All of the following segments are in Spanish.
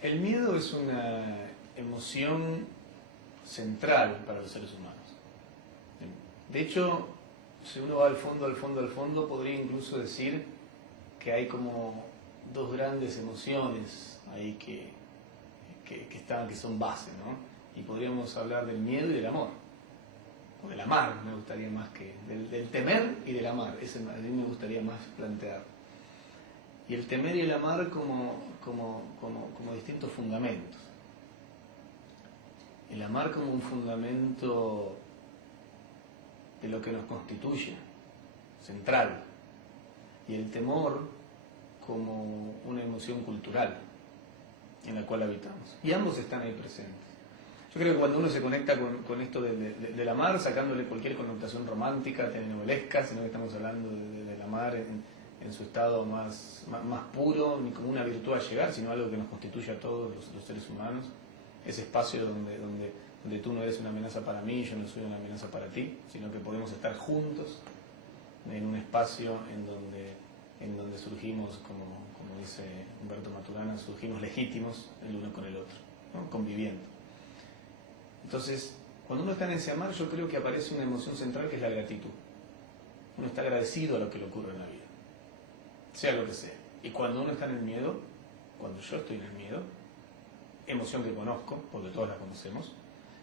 El miedo es una emoción central para los seres humanos. De hecho, si uno va al fondo, podría incluso decir que hay como dos grandes emociones ahí que son base, ¿no? Y podríamos hablar del miedo y del amor. O del amar, me gustaría más que... Del temer y del amar, ese a mí me gustaría más plantear. Y el temer y el amar como distintos fundamentos. El amar como un fundamento de lo que nos constituye, central. Y el temor como una emoción cultural en la cual habitamos. Y ambos están ahí presentes. Yo creo que cuando uno se conecta con esto del amar, sacándole cualquier connotación romántica, telenovelesca, sino que estamos hablando del amar en su estado más puro, ni como una virtud a llegar, sino algo que nos constituye a todos los seres humanos, ese espacio donde tú no eres una amenaza para mí, yo no soy una amenaza para ti, sino que podemos estar juntos en un espacio en donde surgimos, como dice Humberto Maturana, surgimos legítimos el uno con el otro, ¿no? Conviviendo. Entonces, cuando uno está en ese amar, yo creo que aparece una emoción central que es la gratitud. Uno está agradecido a lo que le ocurre en la vida, sea lo que sea. Y cuando uno está en el miedo, cuando yo estoy en el miedo, emoción que conozco, porque todos la conocemos,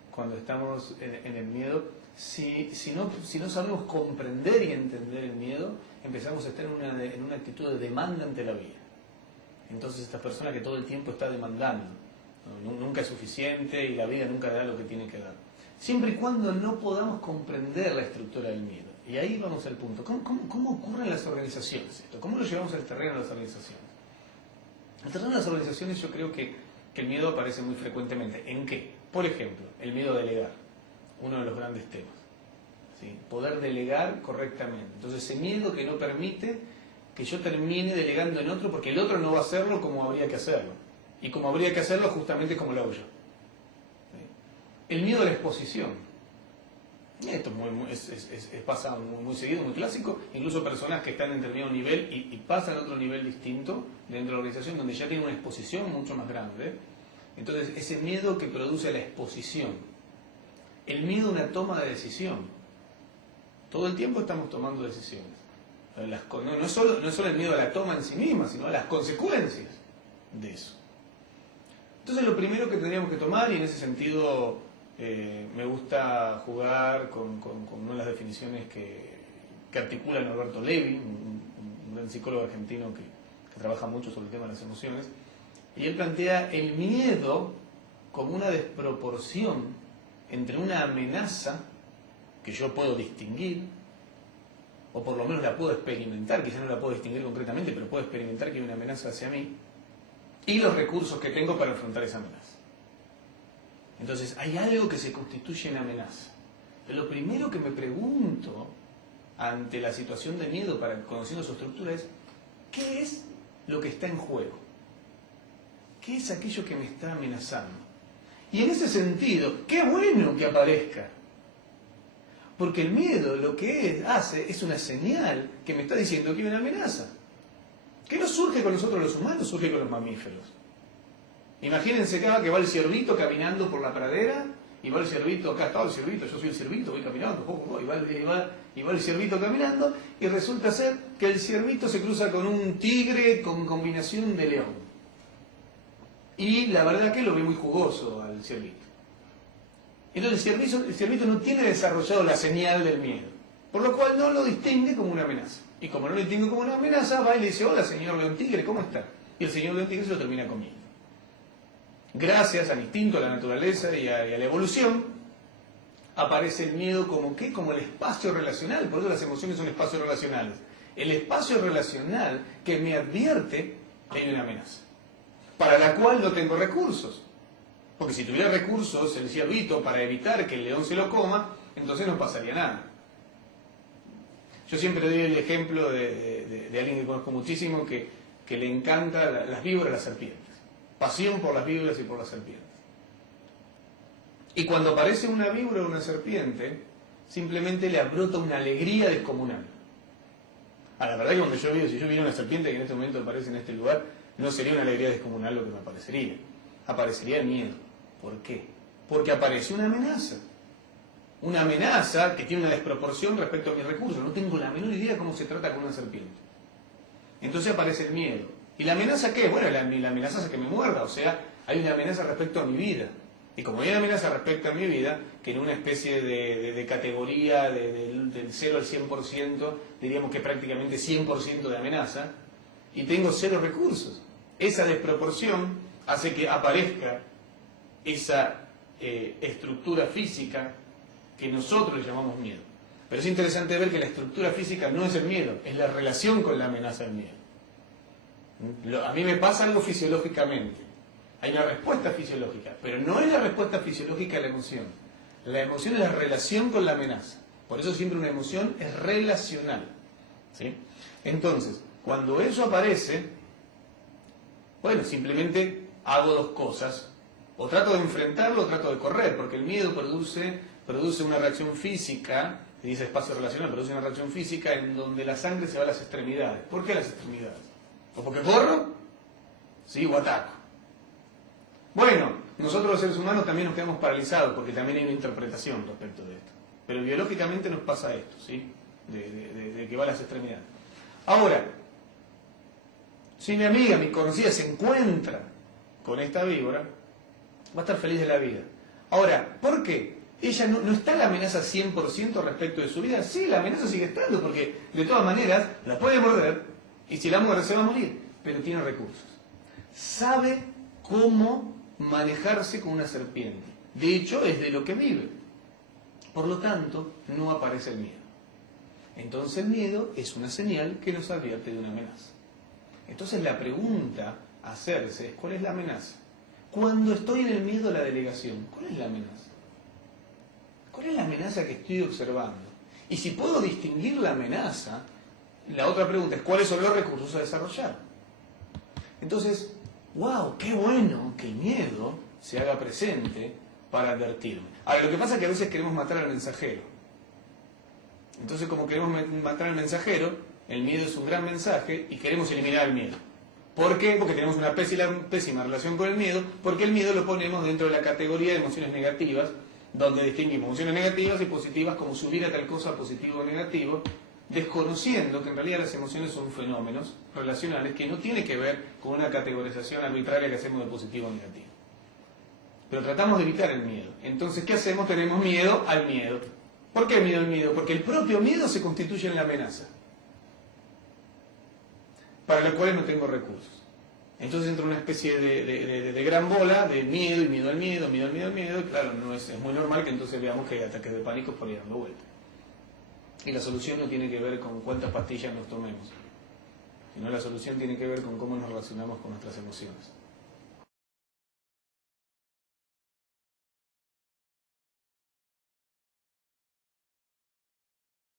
cuando estamos en el miedo, si no sabemos comprender y entender el miedo, empezamos a estar en una actitud de demanda ante la vida. Entonces esta persona que todo el tiempo está demandando, nunca es suficiente y la vida nunca da lo que tiene que dar. Siempre y cuando no podamos comprender la estructura del miedo. Y ahí vamos al punto. ¿Cómo ocurre en las organizaciones esto? ¿Cómo lo llevamos al terreno de las organizaciones? En el terreno de las organizaciones yo creo que el miedo aparece muy frecuentemente. ¿En qué? Por ejemplo, el miedo a delegar. Uno de los grandes temas. ¿Sí? Poder delegar correctamente. Entonces ese miedo que no permite que yo termine delegando en otro porque el otro no va a hacerlo como habría que hacerlo. Y como habría que hacerlo justamente como lo hago yo. ¿Sí? El miedo a la exposición. Esto pasa muy seguido, muy clásico. Incluso personas que están en determinado nivel y pasan a otro nivel distinto dentro de la organización donde ya tienen una exposición mucho más grande. Entonces ese miedo que produce la exposición. El miedo a una toma de decisión. Todo el tiempo estamos tomando decisiones. No es solo el miedo a la toma en sí misma, sino a las consecuencias de eso. Entonces lo primero que tendríamos que tomar, y en ese sentido me gusta jugar con una de las definiciones que articula Norberto Levi, un gran psicólogo argentino que trabaja mucho sobre el tema de las emociones, y él plantea el miedo como una desproporción entre una amenaza que yo puedo distinguir, o por lo menos la puedo experimentar, quizá no la puedo distinguir concretamente, pero puedo experimentar que hay una amenaza hacia mí, y los recursos que tengo para enfrentar esa amenaza. Entonces hay algo que se constituye en amenaza. Pero lo primero que me pregunto ante la situación de miedo, conociendo su estructura, es ¿qué es lo que está en juego? ¿Qué es aquello que me está amenazando? Y en ese sentido, qué bueno que aparezca. Porque el miedo lo que hace es una señal que me está diciendo que hay una amenaza. Que no surge con nosotros los humanos, surge con los mamíferos. Imagínense que va el ciervito caminando por la pradera, y va el ciervito, acá está el ciervito, yo soy el ciervito, voy caminando, y va el ciervito caminando, y resulta ser que el ciervito se cruza con un tigre con combinación de león. Y la verdad que lo ve muy jugoso al ciervito. Entonces el ciervito no tiene desarrollado la señal del miedo, por lo cual no lo distingue como una amenaza. Y como no lo distingue como una amenaza, va y le dice, hola señor león tigre, ¿cómo está? Y el señor león tigre se lo termina comiendo. Gracias al instinto, a la naturaleza y a la evolución, aparece el miedo como ¿qué? Como el espacio relacional. Por eso las emociones son espacios relacionales. El espacio relacional que me advierte que hay una amenaza, para la cual no tengo recursos. Porque si tuviera recursos el ciervito para evitar que el león se lo coma, entonces no pasaría nada. Yo siempre doy el ejemplo de alguien que conozco muchísimo que le encanta las víboras y las serpientes. Pasión por las víboras y por las serpientes. Y cuando aparece una víbora o una serpiente, simplemente le abrota una alegría descomunal. A la verdad que cuando si yo viera una serpiente que en este momento aparece en este lugar, no sería una alegría descomunal lo que me aparecería. aparecería el miedo. ¿Por qué? Porque aparece una amenaza. Una amenaza que tiene una desproporción respecto a mis recursos. No tengo la menor idea cómo se trata con una serpiente. Entonces aparece el miedo. ¿Y la amenaza qué? Bueno, la amenaza es que me muerda. O sea, hay una amenaza respecto a mi vida. Y como hay una amenaza respecto a mi vida, que en una especie de categoría del 0 al 100%, diríamos que prácticamente 100% de amenaza, y tengo 0 recursos. Esa desproporción hace que aparezca esa estructura física que nosotros le llamamos miedo. Pero es interesante ver que la estructura física no es el miedo, es la relación con la amenaza del miedo. A mí me pasa algo fisiológicamente. Hay una respuesta fisiológica, pero no es la respuesta fisiológica a la emoción. La emoción es la relación con la amenaza. Por eso siempre una emoción es relacional. ¿Sí? Entonces, cuando eso aparece, bueno, simplemente hago 2 cosas. O trato de enfrentarlo o trato de correr, porque el miedo produce una reacción física, y dice espacio relacional, produce una reacción física en donde la sangre se va a las extremidades. ¿Por qué a las extremidades? ¿O porque corro? ¿Sí? ¿O ataco? Bueno, nosotros los seres humanos también nos quedamos paralizados porque también hay una interpretación respecto de esto. Pero biológicamente nos pasa esto, ¿sí? De que va a las extremidades. Ahora, si mi amiga, mi conocida, se encuentra con esta víbora, va a estar feliz de la vida. Ahora, ¿por qué? Ella no está la amenaza 100% respecto de su vida. Sí, la amenaza sigue estando, porque de todas maneras la puede morder, y si la muerde se va a morir, pero tiene recursos. Sabe cómo manejarse con una serpiente. De hecho, es de lo que vive. Por lo tanto, no aparece el miedo. Entonces el miedo es una señal que nos advierte de una amenaza. Entonces la pregunta a hacerse es, ¿cuál es la amenaza? Cuando estoy en el miedo a la delegación, ¿cuál es la amenaza? ¿Cuál es la amenaza que estoy observando? Y si puedo distinguir la amenaza, la otra pregunta es, ¿cuáles son los recursos a desarrollar? Entonces, ¡wow! ¡Qué bueno que el miedo se haga presente para advertirme! Ahora, lo que pasa es que a veces queremos matar al mensajero. Entonces, como queremos matar al mensajero, el miedo es un gran mensaje y queremos eliminar el miedo. ¿Por qué? Porque tenemos una pésima relación con el miedo, porque el miedo lo ponemos dentro de la categoría de emociones negativas, donde distinguimos emociones negativas y positivas, como si hubiera tal cosa positivo o negativo, desconociendo que en realidad las emociones son fenómenos relacionales que no tienen que ver con una categorización arbitraria que hacemos de positivo o negativo. Pero tratamos de evitar el miedo. Entonces, ¿qué hacemos? Tenemos miedo al miedo. ¿Por qué miedo al miedo? Porque el propio miedo se constituye en la amenaza, para la cual no tengo recursos. Entonces entra una especie de gran bola de miedo y miedo al miedo, miedo al miedo al miedo, y claro, es muy normal que entonces veamos que hay ataques de pánico por ahí dando vuelta. Y la solución no tiene que ver con cuántas pastillas nos tomemos, sino la solución tiene que ver con cómo nos relacionamos con nuestras emociones.